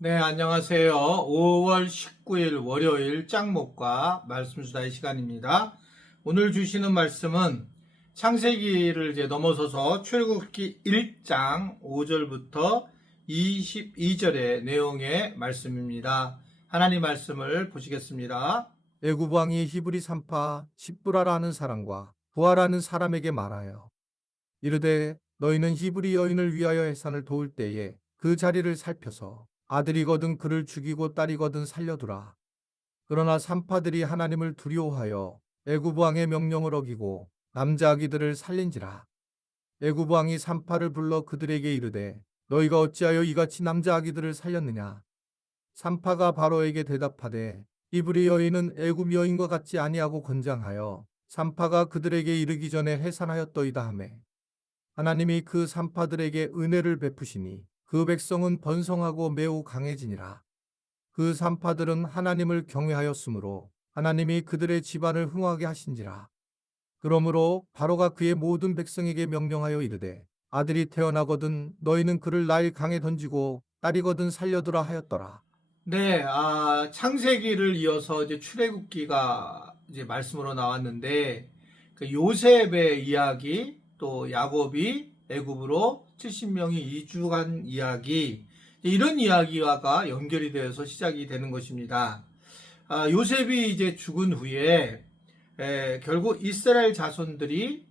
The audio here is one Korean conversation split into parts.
네, 안녕하세요. 5월 19일 월요일 짱목과 말씀 수다의 시간입니다. 오늘 주시는 말씀은 창세기를 이제 넘어서서 출애굽기 1장 5절부터 22절의 내용의 말씀입니다. 하나님 말씀을 보시겠습니다. 애굽 왕이 히브리 산파 십브라라는 사람과 부하라는 사람에게 말하여 이르되 너희는 히브리 여인을 위하여 해산을 도울 때에 그 자리를 살펴서 아들이거든 그를 죽이고 딸이거든 살려두라. 그러나 산파들이 하나님을 두려워하여 애굽 왕의 명령을 어기고 남자 아기들을 살린지라. 애굽 왕이 산파를 불러 그들에게 이르되 너희가 어찌하여 이같이 남자 아기들을 살렸느냐. 산파가 바로에게 대답하되 히브리 여인은 애굽 여인과 같지 아니하고 건장하여 산파가 그들에게 이르기 전에 해산하였더이다 하매 하나님이 그 산파들에게 은혜를 베푸시니 그 백성은 번성하고 매우 강해지니라. 그 산파들은 하나님을 경외하였으므로 하나님이 그들의 집안을 흥하게 하신지라. 그러므로 바로가 그의 모든 백성에게 명령하여 이르되 아들이 태어나거든 너희는 그를 나일 강에 던지고 딸이거든 살려두라 하였더라. 네, 창세기를 이어서 이제 출애굽기가 이제 말씀으로 나왔는데 그 요셉의 이야기 또 야곱이 애굽으로 70명이 이주한 이야기 이런 이야기와 연결이 되어서 시작이 되는 것입니다. 요셉이 이제 죽은 후에 결국 이스라엘 자손들이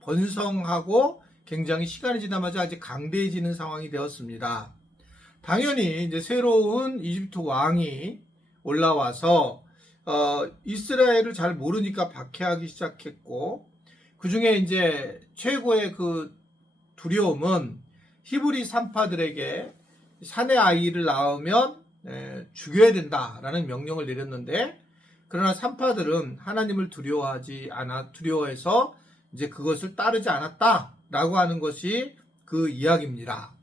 번성하고 굉장히 시간이 지나마자 아주 강대해지는 상황이 되었습니다. 당연히 이제 새로운 이집트 왕이 올라와서 이스라엘을 잘 모르니까 박해하기 시작했고 그 중에 이제 최고의 그 두려움은 히브리 산파들에게 사내 아이를 낳으면 죽여야 된다라는 명령을 내렸는데 그러나 산파들은 하나님을 두려워해서 이제 그것을 따르지 않았다라고 하는 것이 그 이야기입니다.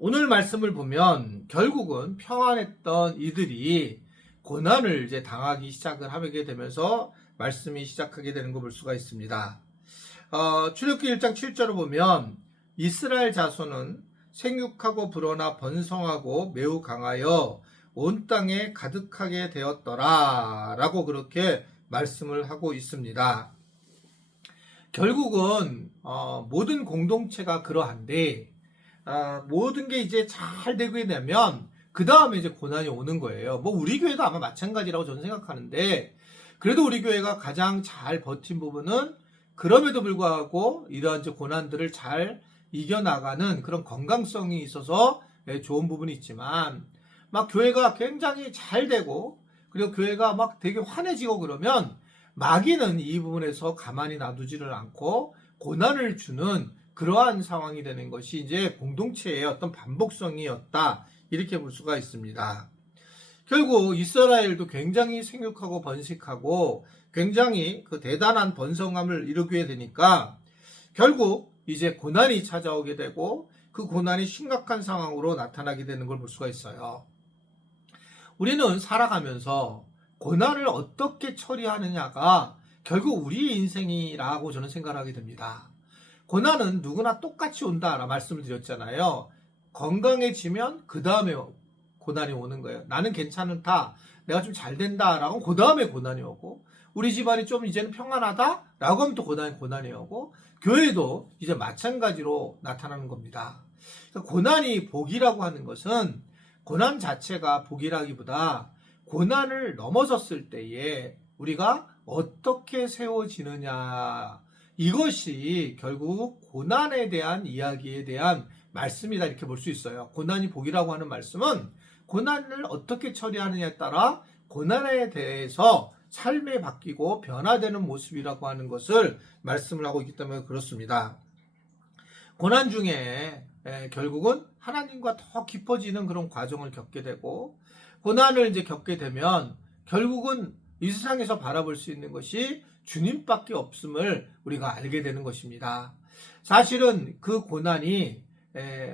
오늘 말씀을 보면 결국은 평안했던 이들이 고난을 이제 당하기 시작을 하게 되면서 말씀이 시작하게 되는 걸 볼 수가 있습니다. 출애굽기 1장 7절을 보면 이스라엘 자손은 생육하고 불어나 번성하고 매우 강하여 온 땅에 가득하게 되었더라 라고 그렇게 말씀을 하고 있습니다. 결국은 모든 공동체가 그러한데 모든 게 이제 잘 되게 되면 그 다음에 이제 고난이 오는 거예요. 뭐 우리 교회도 아마 마찬가지라고 저는 생각하는데 그래도 우리 교회가 가장 잘 버틴 부분은 그럼에도 불구하고 이러한 이제 고난들을 잘 이겨나가는 그런 건강성이 있어서 좋은 부분이 있지만 막 교회가 굉장히 잘 되고 그리고 교회가 막 되게 환해지고 그러면 마귀는 이 부분에서 가만히 놔두지를 않고 고난을 주는 그러한 상황이 되는 것이 이제 공동체의 어떤 반복성이었다 이렇게 볼 수가 있습니다. 결국 이스라엘도 굉장히 생육하고 번식하고 굉장히 그 대단한 번성함을 이루게 되니까 결국 이제 고난이 찾아오게 되고 그 고난이 심각한 상황으로 나타나게 되는 걸 볼 수가 있어요. 우리는 살아가면서 고난을 어떻게 처리하느냐가 결국 우리의 인생이라고 저는 생각하게 됩니다. 고난은 누구나 똑같이 온다라 말씀을 드렸잖아요. 건강해지면 그 다음에 고난이 오는 거예요. 나는 괜찮다, 내가 좀 잘 된다라고 그 다음에 고난이 오고 우리 집안이 좀 이제는 평안하다라고 하면 또 고난이 오고 교회도 이제 마찬가지로 나타나는 겁니다. 고난이 복이라고 하는 것은 고난 자체가 복이라기보다 고난을 넘어섰을 때에 우리가 어떻게 세워지느냐 이것이 결국 고난에 대한 이야기에 대한 말씀이다 이렇게 볼 수 있어요. 고난이 복이라고 하는 말씀은 고난을 어떻게 처리하느냐에 따라 고난에 대해서 삶에 바뀌고 변화되는 모습이라고 하는 것을 말씀을 하고 있기 때문에 그렇습니다. 고난 중에 결국은 하나님과 더 깊어지는 그런 과정을 겪게 되고 고난을 이제 겪게 되면 결국은 이 세상에서 바라볼 수 있는 것이 주님밖에 없음을 우리가 알게 되는 것입니다. 사실은 그 고난이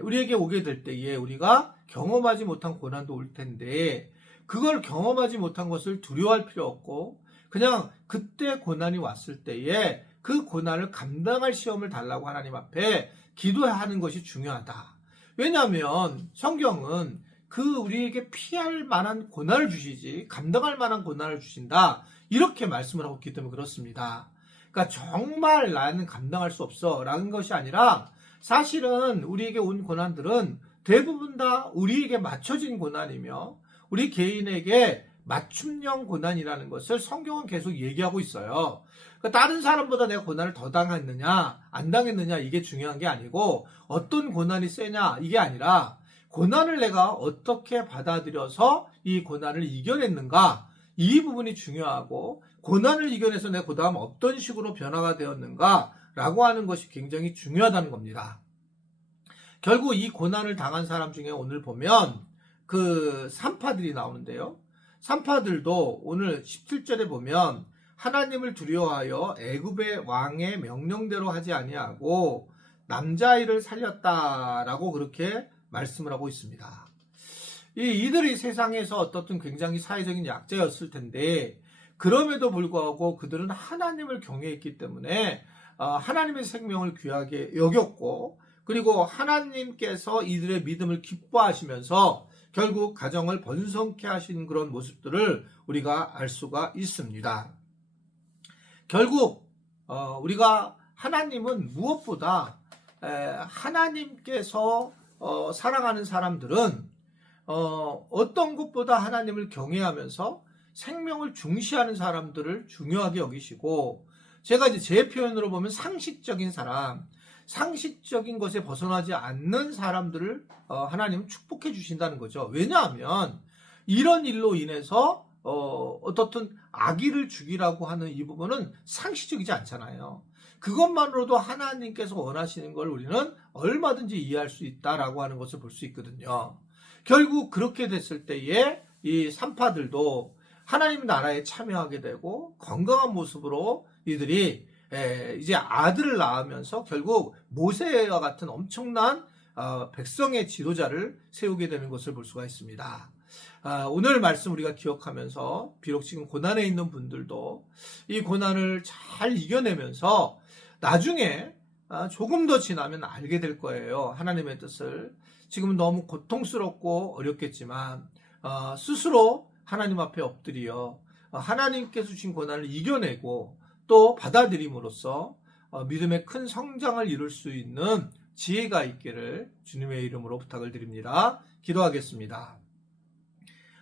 우리에게 오게 될 때에 우리가 경험하지 못한 고난도 올 텐데 그걸 경험하지 못한 것을 두려워할 필요 없고 그냥 그때 고난이 왔을 때에 그 고난을 감당할 시험을 달라고 하나님 앞에 기도하는 것이 중요하다. 왜냐하면 성경은 우리에게 피할 만한 고난을 주시지 감당할 만한 고난을 주신다. 이렇게 말씀을 하고 있기 때문에 그렇습니다. 그러니까 정말 나는 감당할 수 없어 라는 것이 아니라 사실은 우리에게 온 고난들은 대부분 다 우리에게 맞춰진 고난이며 우리 개인에게 맞춤형 고난이라는 것을 성경은 계속 얘기하고 있어요. 그러니까 다른 사람보다 내가 고난을 더 당했느냐 안 당했느냐 이게 중요한 게 아니고 어떤 고난이 세냐 이게 아니라 고난을 내가 어떻게 받아들여서 이 고난을 이겨냈는가 이 부분이 중요하고 고난을 이겨내서 내가 그 다음 어떤 식으로 변화가 되었는가 라고 하는 것이 굉장히 중요하다는 겁니다. 결국 이 고난을 당한 사람 중에 오늘 보면 그 산파들이 나오는데요. 산파들도 오늘 17절에 보면 하나님을 두려워하여 애굽의 왕의 명령대로 하지 아니하고 남자아이를 살렸다라고 그렇게 말씀을 하고 있습니다. 이들이 세상에서 어떻든 굉장히 사회적인 약자였을 텐데 그럼에도 불구하고 그들은 하나님을 경외했기 때문에 하나님의 생명을 귀하게 여겼고 그리고 하나님께서 이들의 믿음을 기뻐하시면서 결국 가정을 번성케 하신 그런 모습들을 우리가 알 수가 있습니다. 결국 우리가 하나님은 무엇보다 하나님께서 사랑하는 사람들은 어떤 것보다 하나님을 경외하면서 생명을 중시하는 사람들을 중요하게 여기시고 제가 이제 제 표현으로 보면 상식적인 사람, 상식적인 것에 벗어나지 않는 사람들을 하나님은 축복해 주신다는 거죠. 왜냐하면 이런 일로 인해서 어떻든 아기를 죽이라고 하는 이 부분은 상식적이지 않잖아요. 그것만으로도 하나님께서 원하시는 걸 우리는 얼마든지 이해할 수 있다라고 하는 것을 볼 수 있거든요. 결국 그렇게 됐을 때에 이 산파들도 하나님 나라에 참여하게 되고 건강한 모습으로 이들이 이제 아들을 낳으면서 결국 모세와 같은 엄청난 백성의 지도자를 세우게 되는 것을 볼 수가 있습니다. 오늘 말씀 우리가 기억하면서 비록 지금 고난에 있는 분들도 이 고난을 잘 이겨내면서 나중에 조금 더 지나면 알게 될 거예요. 하나님의 뜻을. 지금은 너무 고통스럽고 어렵겠지만 스스로 하나님 앞에 엎드려 하나님께서 주신 고난을 이겨내고 또 받아들임으로써 믿음의 큰 성장을 이룰 수 있는 지혜가 있기를 주님의 이름으로 부탁을 드립니다. 기도하겠습니다.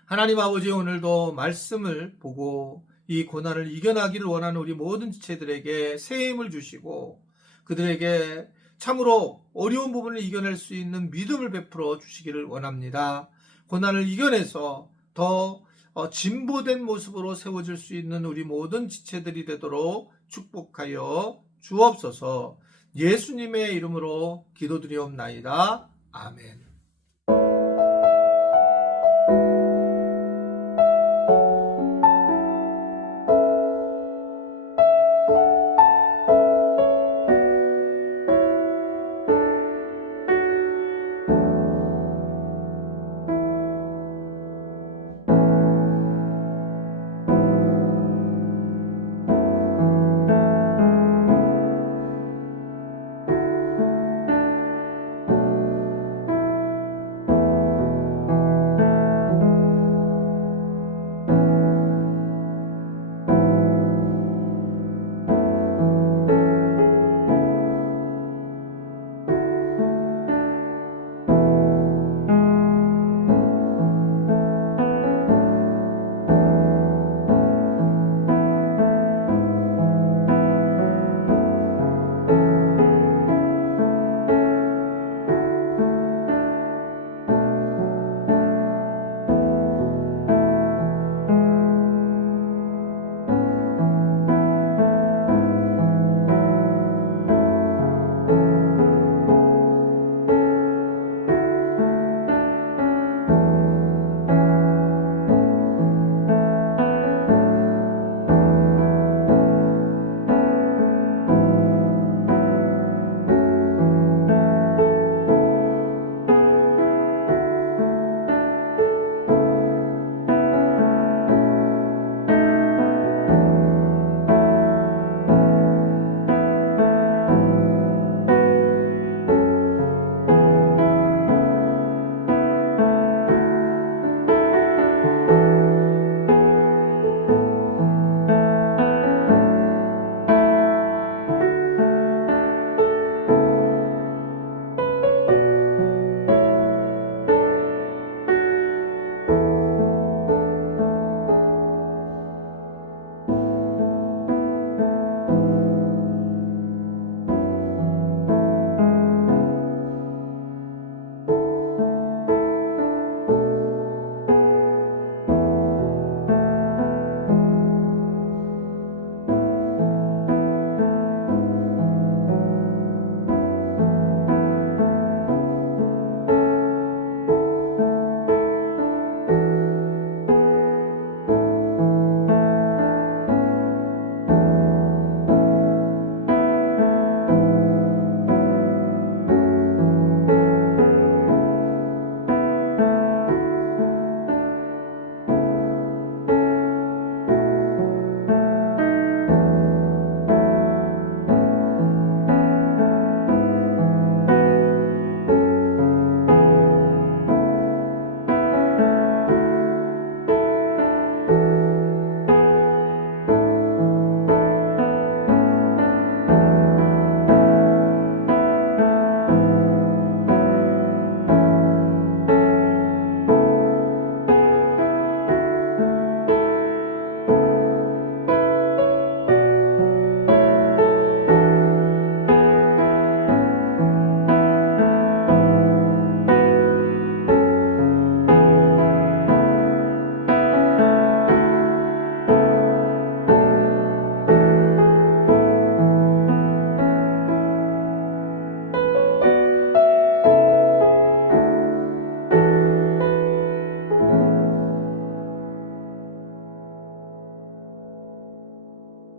하나님 아버지, 오늘도 말씀을 보고 이 고난을 이겨나기를 원하는 우리 모든 지체들에게 새 힘을 주시고 그들에게 참으로 어려운 부분을 이겨낼 수 있는 믿음을 베풀어 주시기를 원합니다. 고난을 이겨내서 더 진보된 모습으로 세워질 수 있는 우리 모든 지체들이 되도록 축복하여 주옵소서. 예수님의 이름으로 기도드리옵나이다. 아멘.